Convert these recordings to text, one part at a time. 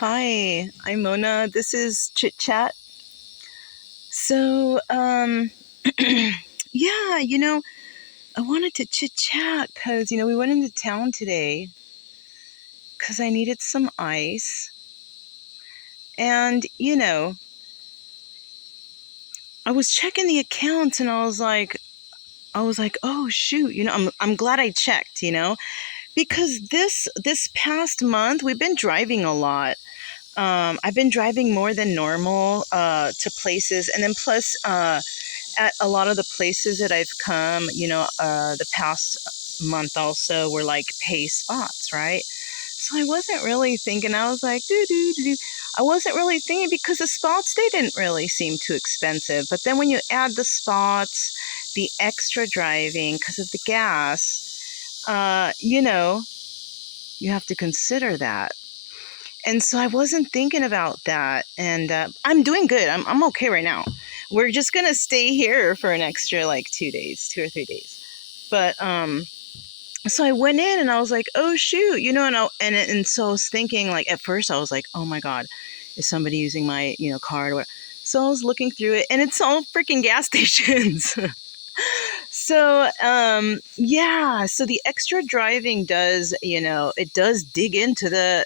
Hi, I'm Mona. This is Chit Chat. So, yeah, I wanted to chit chat because, we went into town today because I needed some ice. And, I was checking the accounts and I was like, oh shoot, I'm glad I checked, because this past month we've been driving a lot. I've been driving more than normal to places, and then plus at a lot of the places that I've come, the past month also were like pay spots, right? So I wasn't really thinking. I was like, do do do do. I wasn't really thinking because the spots they didn't really seem too expensive. But then when you add the spots, the extra driving because of the gas, you have to consider that. And so I wasn't thinking about that. And I'm doing good. I'm okay right now. We're just going to stay here for an extra like 2 days, 2 or 3 days. But so I went in and I was like, oh, shoot, and so I was thinking, like, at first I was like, oh my God, is somebody using my, card or whatever? So I was looking through it and it's all freaking gas stations. So, yeah, so the extra driving does, it does dig into the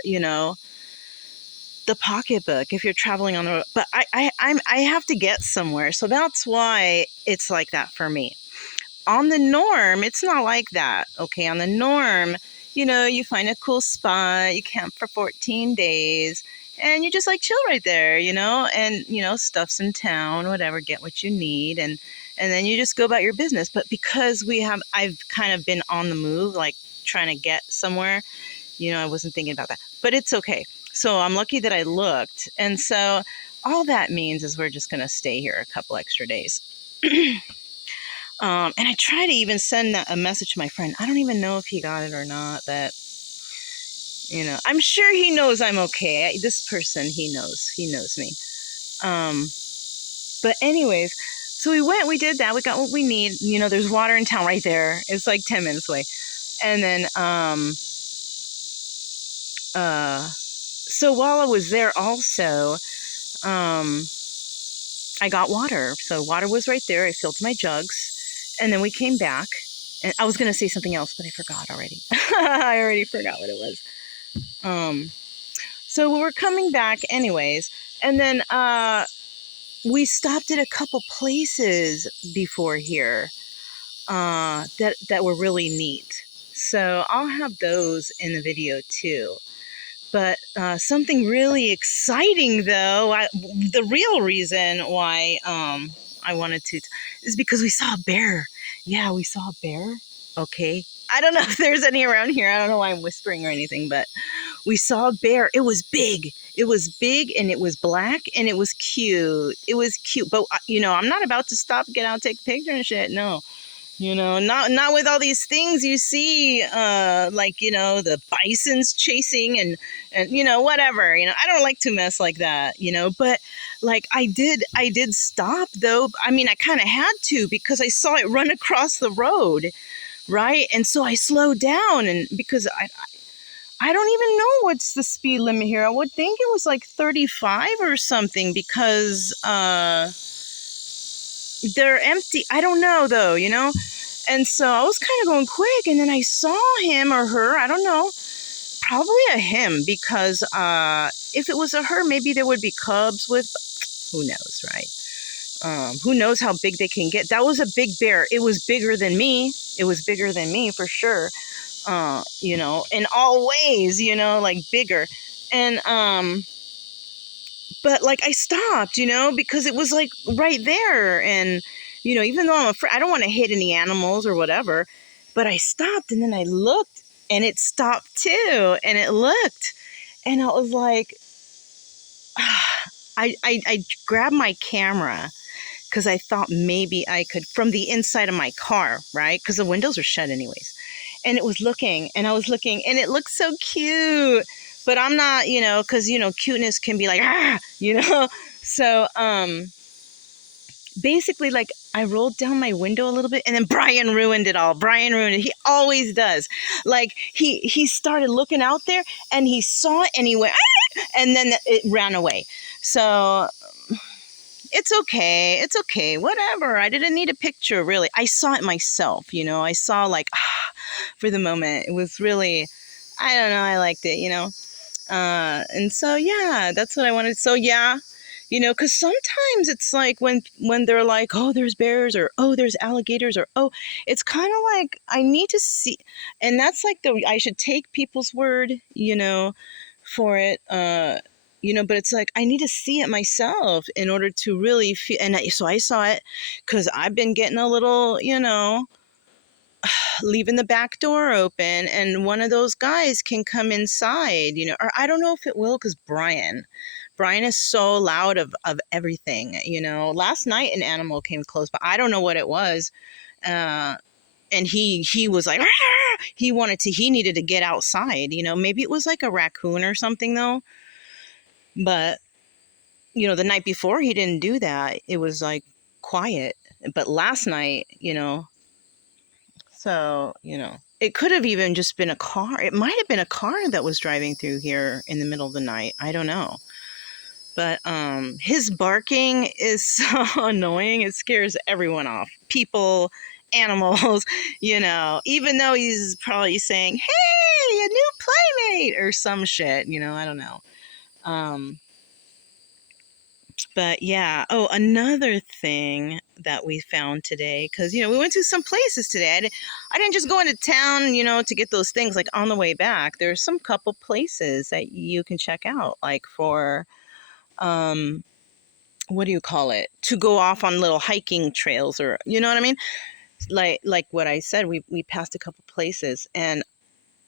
pocketbook if you're traveling on the road. But I have to get somewhere, so that's why it's like that for me. On the norm, it's not like that. Okay, on the norm, you find a cool spot, you camp for 14 days, and you just like chill right there, and stuff's in town, whatever, get what you need, and then you just go about your business. But because I've kind of been on the move, like trying to get somewhere, I wasn't thinking about that. But it's okay. So I'm lucky that I looked. And so all that means is we're just going to stay here a couple extra days. And I try to even send a message to my friend. I don't even know if he got it or not, but I'm sure he knows I'm okay. This person, he knows me. But anyways, so we did that. We got what we need. There's water in town right there. It's like 10 minutes away. And then, so while I was there also, I got water. So water was right there. I filled my jugs, and then we came back. And I was gonna say something else, but I forgot already. I already forgot what it was. So we were coming back anyways, and then we stopped at a couple places before here that were really neat. So I'll have those in the video too. But something really exciting, though, the real reason why I wanted to is because we saw a bear. Yeah, we saw a bear. Okay. I don't know if there's any around here. I don't know why I'm whispering or anything, but we saw a bear. It was big. It was big and it was black and it was cute. It was cute. But, I'm not about to stop, get out, take a picture and shit. No. Not with all these things you see, like, the bisons chasing and whatever, I don't like to mess like that, but like I did stop though. I mean, I kind of had to because I saw it run across the road, right? And so I slowed down, and because I don't even know what's the speed limit here. I would think it was like 35 or something because they're empty. I don't know though, And so I was kind of going quick, and then I saw him or her. I don't know, probably a him, because if it was a her, maybe there would be cubs with. Who knows, right? Who knows how big they can get? That was a big bear. It was bigger than me. It was bigger than me for sure. In all ways, like bigger. And but like I stopped, because it was like right there. And, even though I'm afraid, I don't want to hit any animals or whatever, but I stopped, and then I looked and it stopped too. And it looked, and I was like, I grabbed my camera because I thought maybe I could from the inside of my car, right? Because the windows are shut anyways. And it was looking, and I was looking, and it looked so cute. But I'm not, because, cuteness can be like, So, basically, like, I rolled down my window a little bit, and then Brian ruined it all. Brian ruined it. He always does. Like, he started looking out there, and he saw it, and he went, And then it ran away. So it's okay. It's okay. Whatever. I didn't need a picture, really. I saw it myself, you know. I saw, like, for the moment. It was really, I don't know. I liked it, you know. And so, yeah, that's what I wanted. So, yeah, you know, because sometimes it's like when they're like, oh, there's bears, or oh, there's alligators, or oh, it's kind of like I need to see. And that's like I should take people's word, you know, for it. You know, but it's like I need to see it myself in order to really feel. And so I saw it because I've been getting a little, you know, leaving the back door open, and one of those guys can come inside, you know, or I don't know if it will, because Brian is so loud of everything, you know. Last night an animal came close, but I don't know what it was. uh and he was like, "Arr!" He needed to get outside, you know. Maybe it was like a raccoon or something, though. But you know, the night before he didn't do that. It was like quiet. But last night, you know, so, you know, it could have even just been a car. It might have been a car that was driving through here in the middle of the night. I don't know. But his barking is so annoying. It scares everyone off. People, animals, you know, even though he's probably saying, "Hey, a new playmate," or some shit, you know, I don't know. Um But yeah. Oh, another thing that we found today, because, you know, we went to some places today. I didn't just go into town, you know, to get those things. Like on the way back, there's some couple places that you can check out, like for, um, what do you call it? To go off on little hiking trails, or, you know what I mean? Like what I said, we passed a couple places, and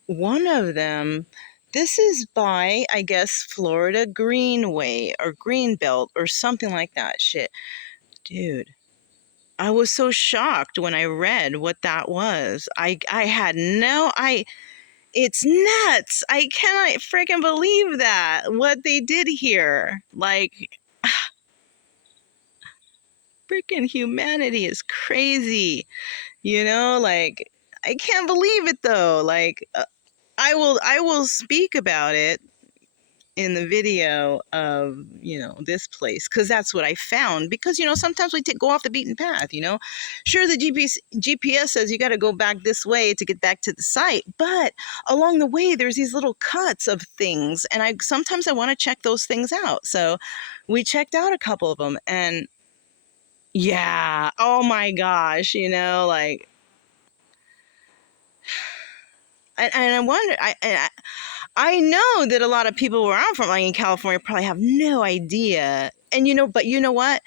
one of them, this is by, I guess, Florida Greenway or Greenbelt or something like that. Shit. Dude, I was so shocked when I read what that was. I had no I It's nuts. I cannot freaking believe that what they did here. Like, freaking humanity is crazy. You know, like, I can't believe it though. Like, I will speak about it in the video of, you know, this place, because that's what I found. Because, you know, sometimes we go off the beaten path, you know. Sure, the GPS says you got to go back this way to get back to the site, but along the way there's these little cuts of things, and I sometimes I want to check those things out. So we checked out a couple of them, and yeah, oh my gosh, you know, like, and I wonder, I know that a lot of people where I'm from, like in California, probably have no idea. And, you know, but you know what?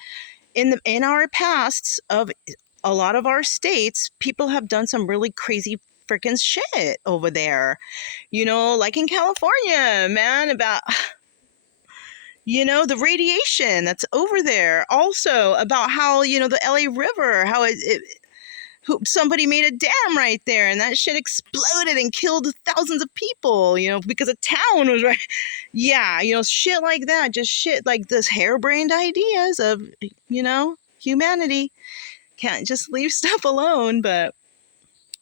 In our pasts of a lot of our states, people have done some really crazy freaking shit over there. You know, like in California, man, about, you know, the radiation that's over there. Also about how, you know, the LA River, how somebody made a dam right there, and that shit exploded and killed thousands of people, you know, because a town was right. Yeah, you know, shit like that. Just shit like this harebrained ideas of, you know, humanity can't just leave stuff alone. But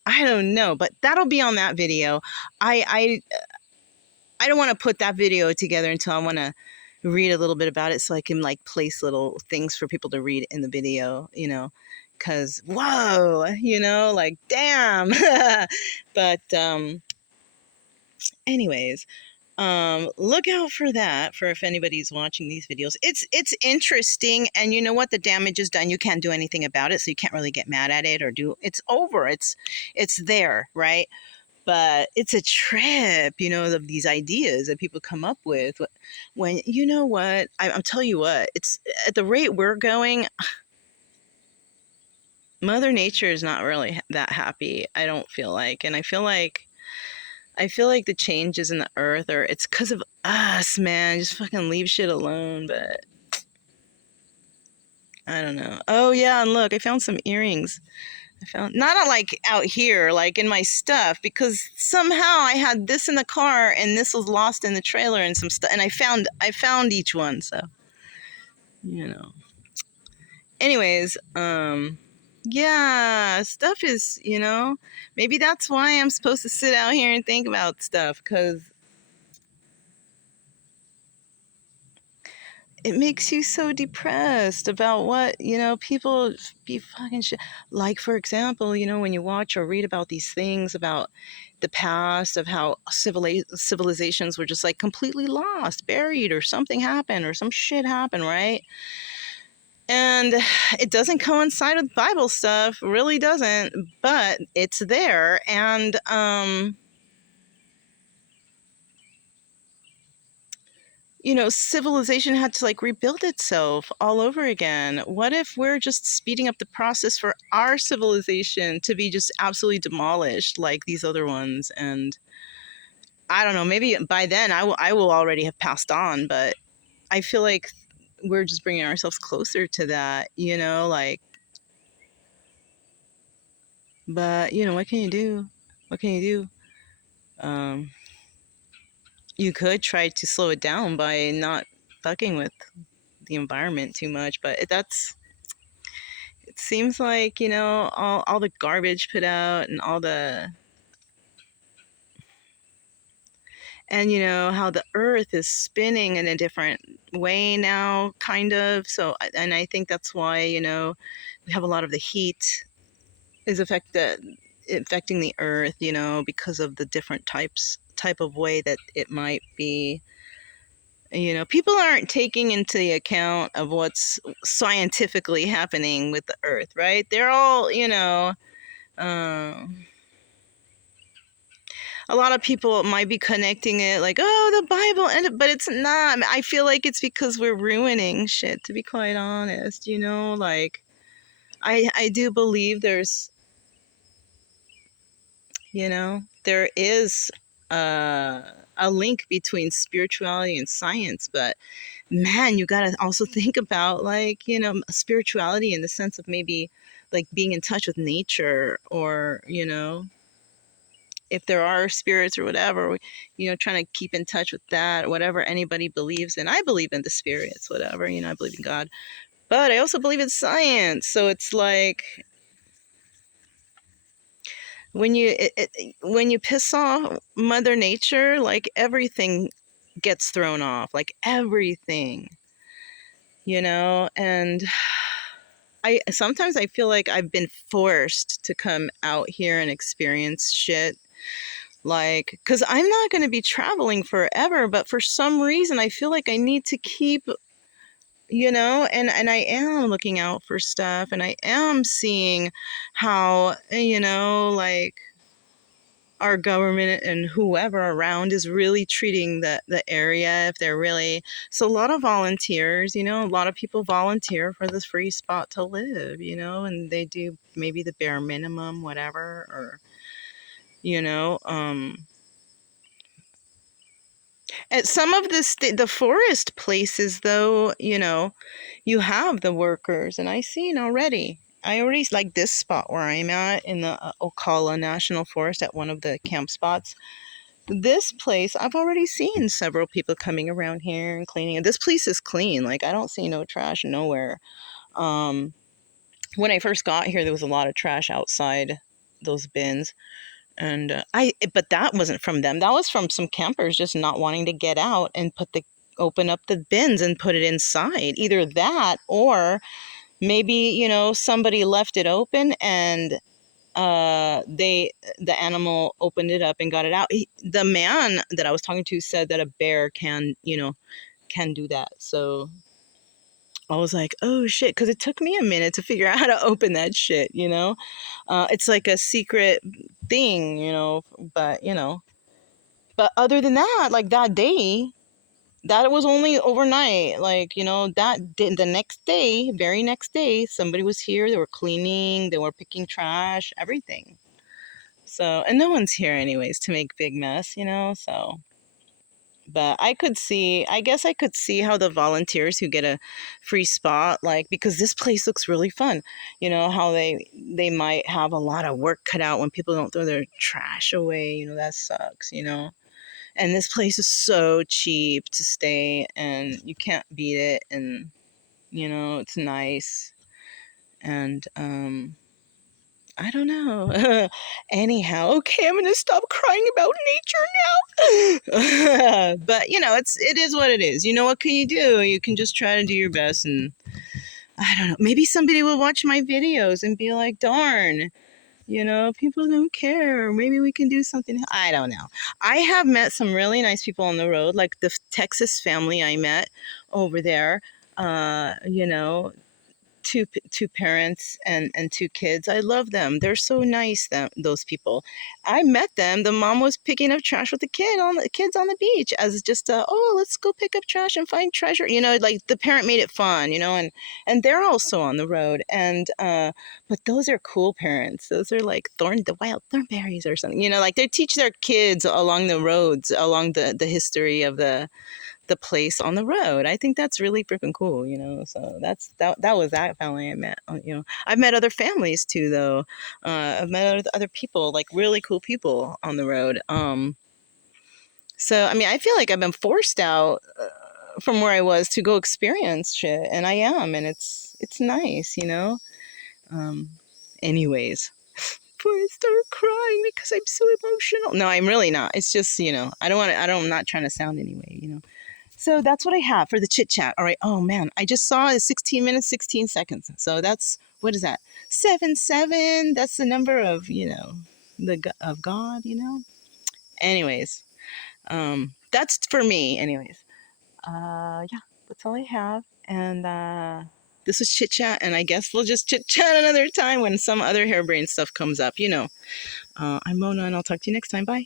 I don't know. But that'll be on that video. I don't want to put that video together until I want to read a little bit about it, so I can like place little things for people to read in the video, you know, because whoa, you know, like, damn. But anyways, look out for that, for if anybody's watching these videos. It's interesting, and you know what? The damage is done. You can't do anything about it, so you can't really get mad at it or do. It's over. It's there, right? But it's a trip, you know, of these ideas that people come up with. When, you know what, I'll tell you what, it's at the rate we're going, Mother Nature is not really that happy, I don't feel like. And I feel like the changes in the earth, or it's because of us, man. Just fucking leave shit alone. But I don't know. Oh yeah, and look, I found some earrings. I found, not like out here, like in my stuff, because somehow I had this in the car and this was lost in the trailer and some stuff, and I found each one. So, you know. Anyways, yeah, stuff is, you know, maybe that's why I'm supposed to sit out here and think about stuff, because it makes you so depressed about what, people be fucking shit. Like, for example, when you watch or read about these things about the past, of how civilizations were just like completely lost, buried, or something happened, or some shit happened, right? And it doesn't coincide with Bible stuff, really doesn't, but it's there. And civilization had to like rebuild itself all over again. What if we're just speeding up the process for our civilization to be just absolutely demolished like these other ones? And I don't know, maybe by then I will already have passed on, but I feel like we're just bringing ourselves closer to that, like, but what can you do? What can you do? You could try to slow it down by not fucking with the environment too much, but it seems like, all the garbage put out and all the, and how the earth is spinning in a different way now, kind of. So, and I think that's why, we have a lot of the heat is affecting the earth, because of the different type of way that it might be. People aren't taking into the account of what's scientifically happening with the earth, right? They're all, a lot of people might be connecting it like, oh, the Bible, but it's not. I feel like it's because we're ruining shit, to be quite honest. Like, I do believe there is a link between spirituality and science, but man, you got to also think about, like, spirituality in the sense of maybe like being in touch with nature, or if there are spirits or whatever, trying to keep in touch with that, whatever anybody believes in. I believe in the spirits, whatever, I believe in God, but I also believe in science. So it's like, when you piss off Mother Nature, like, everything gets thrown off, like everything, and I sometimes I feel like I've been forced to come out here and experience shit, like, because I'm not going to be traveling forever, but for some reason I feel like I need to keep, and I am looking out for stuff, and I am seeing how, like, our government and whoever around is really treating the area, if they're really, so a lot of volunteers, a lot of people volunteer for this free spot to live, and they do maybe the bare minimum, whatever, or you know um at some of the forest places, though, you have the workers, and I already like this spot where I'm at in the Ocala National Forest, at one of the camp spots. This place, I've already seen several people coming around here and cleaning. This place is clean. Like, I don't see no trash nowhere. Um, when I first got here, there was a lot of trash outside those bins, and but that wasn't from them. That was from some campers just not wanting to get out and open up the bins and put it inside. Either that, or maybe, somebody left it open, and the animal opened it up and got it out. The man that I was talking to said that a bear can do that. So I was like, oh shit, because it took me a minute to figure out how to open that shit. It's like a secret thing, but but other than that, like, that day, that was only overnight. Like, the next day, very next day, somebody was here. They were cleaning, they were picking trash, everything. So, and no one's here anyways to make big mess, so. But I guess I could see how the volunteers who get a free spot, like, because this place looks really fun, how they might have a lot of work cut out when people don't throw their trash away, that sucks, and this place is so cheap to stay, and you can't beat it, and it's nice, and I don't know. Anyhow, okay, I'm gonna stop crying about nature now. But you know, it is what it is. You know, what can you do? You can just try to do your best, and I don't know. Maybe somebody will watch my videos and be like, "Darn, you know, people don't care. Maybe we can do something." I don't know. I have met some really nice people on the road, like the Texas family I met over there. You know, two parents and two kids. I love them. They're so nice. Those people. I met them. The mom was picking up trash with the kids on the beach as just oh, let's go pick up trash and find treasure. You know, like the parent made it fun. You know, and they're also on the road. And but those are cool parents. Those are like the wild thornberries or something. You know, like they teach their kids along the roads, along the history of the place on the road. I think that's really freaking cool, you know. So that was that family I met. You know, I've met other families too, though. I've met other people, like really cool people on the road. So I mean, I feel like I've been forced out from where I was to go experience shit, and I am, and it's nice, you know. Um, anyways. Before I start crying because I'm so emotional. No, I'm really not. It's just, you know, I don't want to, I'm not trying to sound anyway, you know. So that's what I have for the chit chat. All right. Oh man, I just saw 16 minutes, 16 seconds. So that's, what is that? 7 7. That's the number of, you know, of God, you know. Anyways, that's for me. Anyways, yeah, that's all I have. And this was chit chat, and I guess we'll just chit chat another time when some other harebrained stuff comes up. You know, I'm Mona, and I'll talk to you next time. Bye.